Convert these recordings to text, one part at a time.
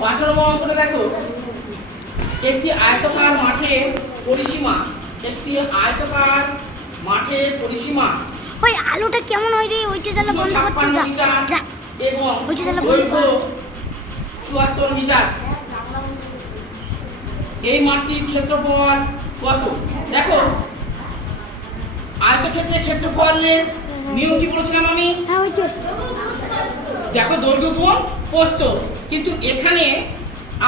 পাঁচ নম্বর অঙ্কটা দেখো। একটি আয়তকার মাঠে পরিসীমা একটি আয়তকার মাঠের পরিসীমা। ওই আলুটা কেমন হয় রে? ওইটা দুশো বন্ধ করতে যা এবং ওইটা তাহলে বন্ধ কর। চুয়াত্তর মিটার। এই মাঠটির ক্ষেত্রফল কত? দেখো আয়তক্ষেত্রের ক্ষেত্রফলের নিয়ম কি বলেছিলাম আমি? হ্যাঁ দেখো দৈর্ঘ্য গুণ প্রস্থ। কিন্তু এখানে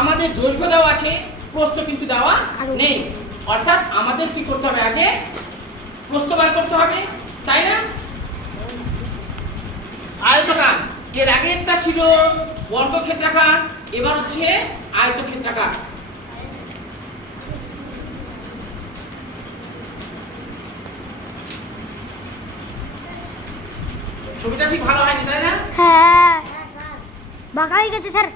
আমাদের দৈর্ঘ্য দেওয়া আছে প্রস্থ কিন্তু দেওয়া নেই। অর্থাৎ আমাদের কি করতে হবে আগে? প্রস্থ বার করতে হবে তাই না? আয়তকার। এর আগেরটা ছিল বর্গক্ষেত্রাকার এবার হচ্ছে আয়তক্ষেত্রাকার। ছবিটা ঠিক ভালো হয়নি তাই না? হ্যাঁ। বাঁকা হয়ে গেছে, স্যার।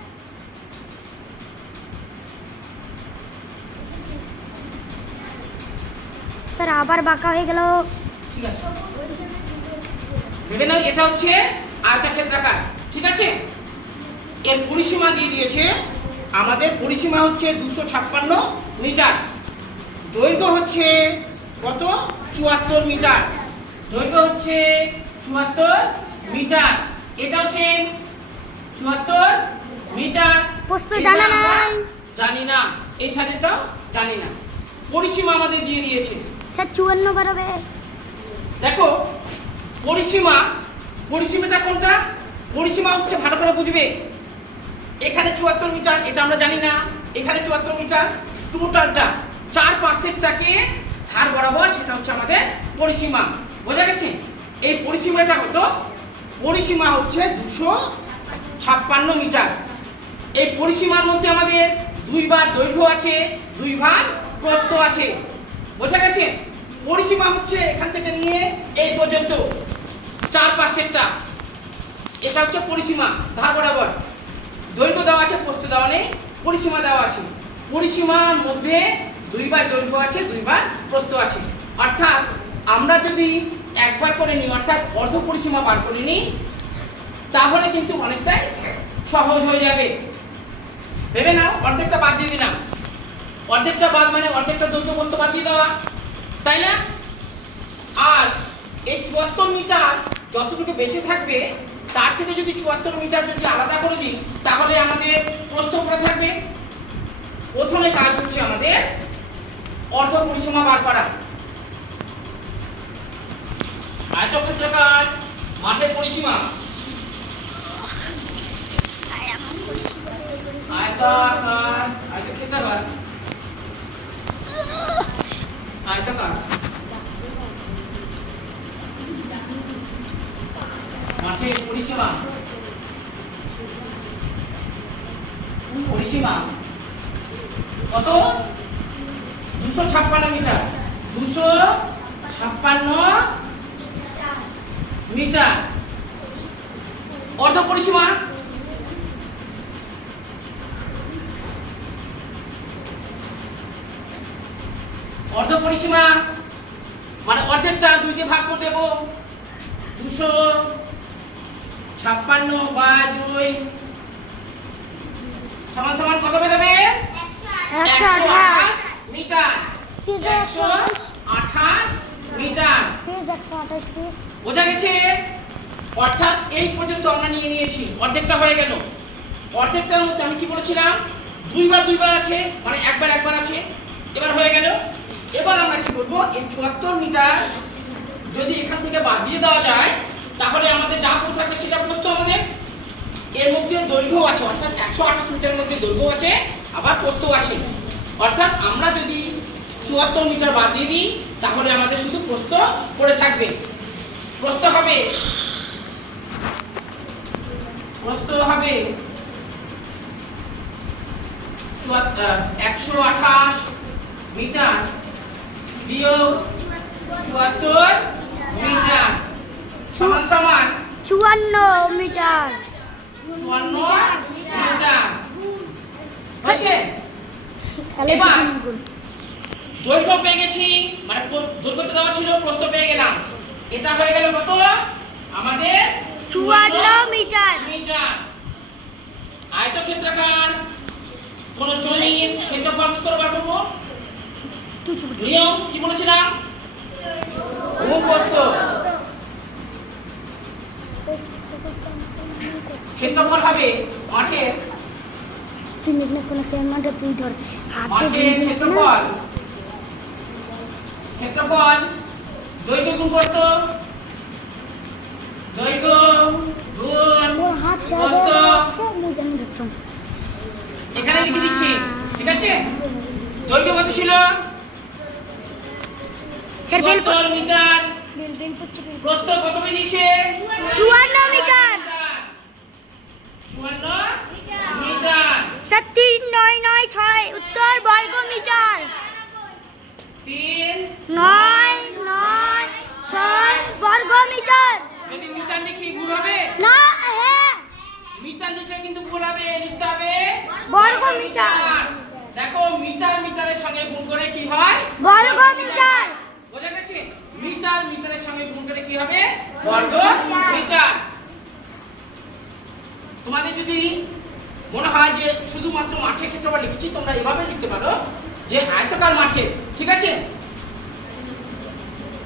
স্যার, আবার বাঁকা হয়ে গেল। ঠিক আছে। ভেবে নাও, এটা হচ্ছে আয়তক্ষেত্রাকার। ঠিক আছে? এর পরিসীমা দিয়ে দিয়েছে। আমাদের পরিসীমা হচ্ছে দুশো ছাপ্পান্ন মিটার। দৈর্ঘ্য হচ্ছে কত? চুয়াত্তর মিটার। দৈর্ঘ্য হচ্ছে চুয়াত্তর মিটার। এটাও সেম চুয়াত্তর মিটার প্রশ্ন জানা নাই। জানি না এই সাইডেটাও জানি না। পরিসীমা আমাদের দিয়ে দিয়েছে। স্যার চুয়ান্ন বাড়াবে। দেখো পরিসীমা পরিসীমাটা কোনটা? পরিসীমা হচ্ছে ভালো করে বুঝবে। এখানে চুয়াত্তর মিটার এটা আমরা জানি না। এখানে চুয়াত্তর মিটার টোটালটা চার পাশেরটাকে ধার বরাবর সেটা হচ্ছে আমাদের পরিসীমা। বোঝা গেছে? এই পরিসীমাটা কত? পরিসীমা হচ্ছে দুশো ছাপ্পান্ন মিটার। এই পরিসীমার মধ্যে আমাদের দুইবার দৈর্ঘ্য আছে, দুইবার প্রস্থ আছে। বোঝা গেছে? পরিসীমা হচ্ছে এখান থেকে নিয়ে এই পর্যন্ত। চার পাশেরটা এটা হচ্ছে পরিসীমা, ধার বরাবর। দৈর্ঘ্য দেওয়া আছে, প্রস্থ দেওয়া নেই, পরিসীমা দেওয়া আছে। পরিসীমার মধ্যে দুইবার দৈর্ঘ্য আছে, দুইবার প্রস্থ আছে। অর্থাৎ আমরা যদি একবার করে নিই, অর্থাৎ অর্ধ পরিসীমা বার করে নিই তাহলে কিন্তু অনেকটাই সহজ হয়ে যাবে। ভেবে নাও, অর্ধেকটা বাদ দিয়ে দিলাম। অর্ধেকটা বাদ মানে অর্ধেকটা দৈর্ঘ্য প্রস্থ বাদ দিয়ে দেওয়া। তাই না? আর এই চুয়াত্তর মিটার যতটুকু বেঁচে থাকবে, তার থেকে যদি চুয়াত্তর মিটার যদি আলাদা করে দিই, তাহলে আমাদের প্রস্থ পড়ে থাকবে। প্রথমে কাজ হচ্ছে আমাদের অর্ধ পরিসীমা বার করা। আয়তক্ষেত্রাকার মাঠের পরিসীমা। আয়তাকার কত? দুশো ছাপ্পান্ন মিটার। দুশো ছাপ্পান্ন মিটার। অর্ধ পরিসীমা অর্ধ পরিসীমা মানে অর্ধেকটা দুইতে ভাগ করে দেব। দুশো ছাপ্পান্ন বা দুই। সমান সমান কত যাবে? একশো আঠাশ। মিটার। একশো আঠাশ মিটার। বোঝা গেছে? অর্থাৎ এই পর্যন্ত আমরা নিয়ে নিয়েছি। অর্ধেকটা হয়ে গেল। অর্ধেকটার মধ্যে আমি কি বলেছিলাম? দুইবার দুইবার আছে মানে একবার একবার আছে। এবার হয়ে গেল এবার আমরা কি করব এই চুয়াত্তর মিটার যদি এখান থেকে বাদ দিয়ে দেওয়া যায়, তাহলে আমাদের যা পড়ে থাকবে সেটা প্রস্থ আমাদের। এর মধ্যে দৈর্ঘ্য আছে, অর্থাৎ একশো আঠাশ মিটারের মধ্যে দৈর্ঘ্য আছে, আবার প্রস্থ আছে। অর্থাৎ আমরা যদি চুয়াত্তর মিটার বাদ দিয়ে দিই, তাহলে আমাদের শুধু প্রস্থ পড়ে থাকবে। প্রস্থ হবে। প্রস্থ হবে একশো আঠাশ মিটার। বিয়োগ চুয়াত্তর মিটার। সমান সমান। চুয়ান্ন মিটার। চুয়ান্ন মিটার। হয়েছে? এবার। দৈর্ঘ্য পেয়ে গেছি মানে দৈর্ঘ্যটা দেওয়া ছিল প্রস্থ পেয়ে গেলাম। এটা হয়ে গেল কত? আমাদের চুয়ান্ন মিটার। মিটার। আয়তক্ষেত্রাকার কোন জমির ক্ষেত্রফল কি করে বার করব। নিয়ম কি বলেছিলাম? ভূপ্রস্থ ক্ষেত্রফল হবে মাঠের তুই মেঘনা কোনো ক্যামেরাটা তুই ধর? হাতে ক্ষেত্রফল। ক্ষেত্রফল দৈর্ঘ্য গুণ প্রস্থ দৈর্ঘ্য গুণ হাত এখানে লিখে দিচ্ছি ঠিক আছে? দৈর্ঘ্য কত ছিল? স্যার বেল সত্তর মিটার। বেল বেল পড়ছে প্রস্থ কত বেরিয়েছে চুয়ান্ন মিটার। চুয়ান্ন মিটার। স্যার তিন নয় নয় ছয় উত্তর বর্গ মিটার। তিন। নয় নয় ছয় বর্গ মিটার। যদি মিটার লিখি ভুল হবে? না হ্যাঁ। মিটার লিখলে কিন্তু ভুল হবে লিখতে হবে। বর্গ মিটার। দেখো মিটার মিটারের সঙ্গে গুণ করে কি হয়? বর্গ মিটার। মিটার মিটারের সঙ্গে গুণ করে কি হবে? বর্গ মিটার। তোমাদের যদি মনে হয় যে শুধুমাত্র মাঠের ক্ষেত্রফল লিখেছি তোমরা এভাবে লিখতে পারো যে আয়তকার মাঠে ঠিক আছে?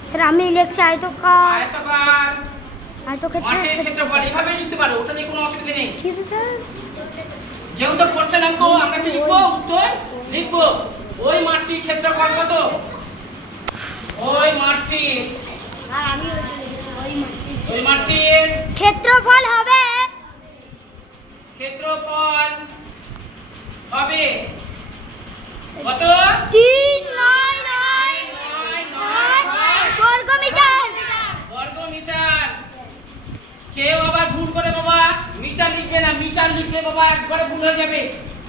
স্যার আমি লিখছি আয়তকার। আয়তকার। আয়তক্ষেত্র ক্ষেত্রফল এভাবে লিখতে পারো ওটা নিয়ে কোনো অসুবিধা নেই। ঠিক আছে স্যার। যেহেতু কোশ্চেন অঙ্ক আমরা কি লিখব? উত্তর লিখব। ওই মাঠটির ক্ষেত্রফল কত? ওই মাঠটি স্যার আমি ওই ওই মাঠটির ক্ষেত্রফল হবে। ক্ষেত্রফল হবে কত? তিন নয় নয় নয় ছয় নয় বর্গ মিটার বর্গ কেউ আবার ভুল করে বাবা মিটার লিখবে না মিটার লিখলে বাবা একবারে ভুল হয়ে যাবে।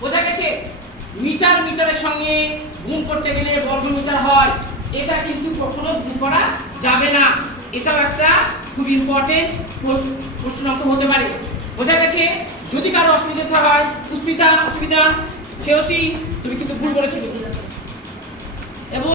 বোঝা গেছে? মিটার মিটারের সঙ্গে গুণ করতে গেলে বর্গ মিটার হয়। এটা কিন্তু কখনো ভুল করা যাবে না। এটাও একটা খুব ইম্পর্টেন্ট প্রশ্ন হতে পারে। বোঝা গেছে? যদি কারও অসুবিধা হয়, পুষ্পিতা, অসুবিধা সেও সেই তুমি কিন্তু ভুল করেছিলে